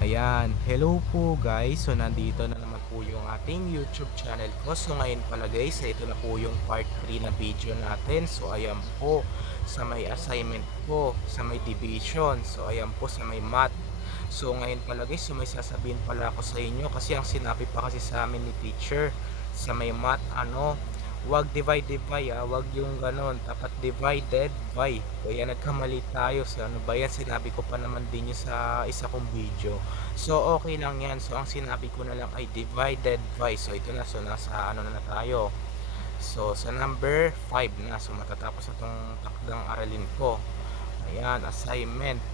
Ayan, hello po guys. So nandito na naman po yung ating YouTube channel ko. So ngayon pala guys, ito na po yung part 3 na video natin. So ayan po sa may assignment ko, sa may division. So ayan po sa may math. So ngayon pala guys, so may sasabihin pala ako sa inyo kasi ang sinabi pa kasi sa amin ni teacher sa may math, wag divide by, wag yung ganon, dapat divided by. Kaya nagkamali tayo sa ano ba yan, sinabi ko pa naman din yung sa isa kong video. So okay lang yan, so ang sinabi ko na lang ay divided by. So ito na, so nasa ano na tayo, so sa number 5 na. So matatapos na itong takdang aralin ko. Ayan, assignment,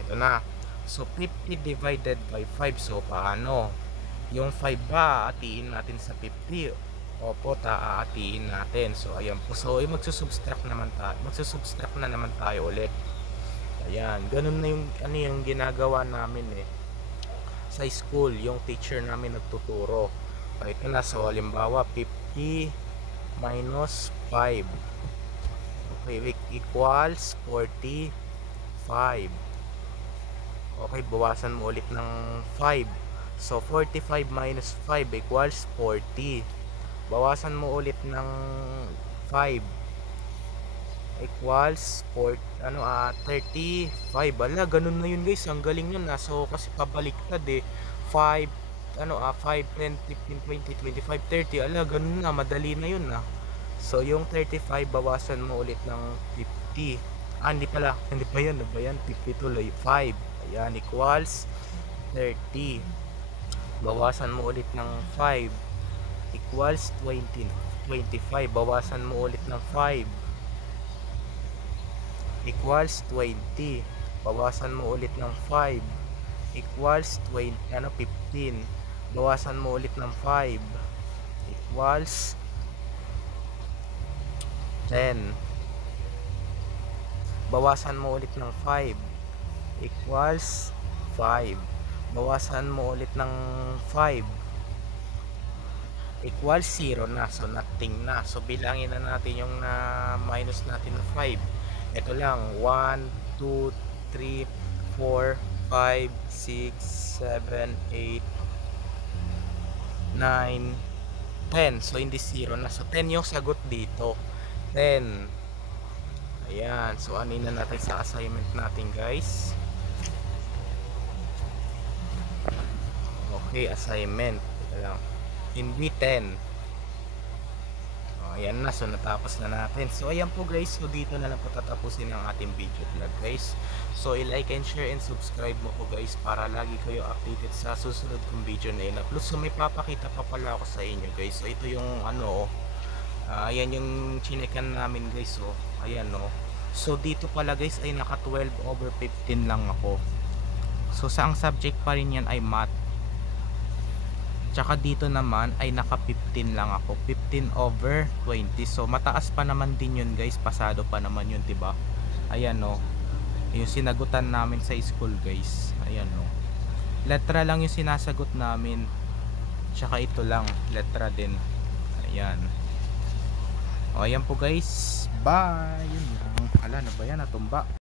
ito na. So 50 divided by 5, so paano? Yung 5 ba atiin natin sa 50? Opo, aatiin natin. So ayan po, so magsusubtract naman tayo, magsusubtract na naman tayo ulit. Ayan, ganun na yung ano yung ginagawa namin sa school, yung teacher namin nagtuturo. Ito na, so halimbawa 50 minus 5, okay, equals 45. Okay, bawasan mo ulit ng 5. So 45 minus 5 equals 40. Bawasan mo ulit ng 5 equals 35. Ala, ganun na yun guys, ang galing yun. So kasi pabaliktad 5 5 10 15 20 25 30. Ala, ganun na, madali na yun. So yung 35 bawasan mo ulit ng 50. Hindi pala, hindi pa yan, 50 tuloy 5. Ayan, equals 30. Bawasan mo ulit ng 5 equals 25. Bawasan mo ulit ng 5 equals 20. Bawasan mo ulit ng 5 equals 20, 15. Bawasan mo ulit ng 5 equals 10. Bawasan mo ulit ng 5 equals 5. Bawasan mo ulit ng 5 equals 0 na, so nothing na. So bilangin na natin yung na minus natin na 5. Ito lang, 1 2 3 4 5 6 7 8 9 10. So hindi 0 na, so 10 yung sagot dito, 10. Ayan, so anin na natin sa assignment natin guys. Okay, assignment, ito lang in B10. Ayan na, so natapos na natin. So ayan po guys, so dito na lang po tatapusin ang ating video vlog guys. So i-like and share and subscribe mo po guys para lagi kayo updated sa susunod kong video na in-upload. So may papakita pa pala ako sa inyo guys. So ito yung ayan yung chinekan namin guys. So ayan so dito pala guys ay naka 12/15 lang ako. So sa ang subject pa rin yan ay math. Tsaka dito naman ay naka 15 lang ako, 15/20. So mataas pa naman din yun guys, pasado pa naman yun, diba? Ayan yung sinagutan namin sa school guys. Ayan letra lang yung sinasagot namin. Tsaka ito lang, letra din. Ayan. Ayan po guys, bye. Yun lang. Ala, na ba yan, natumba?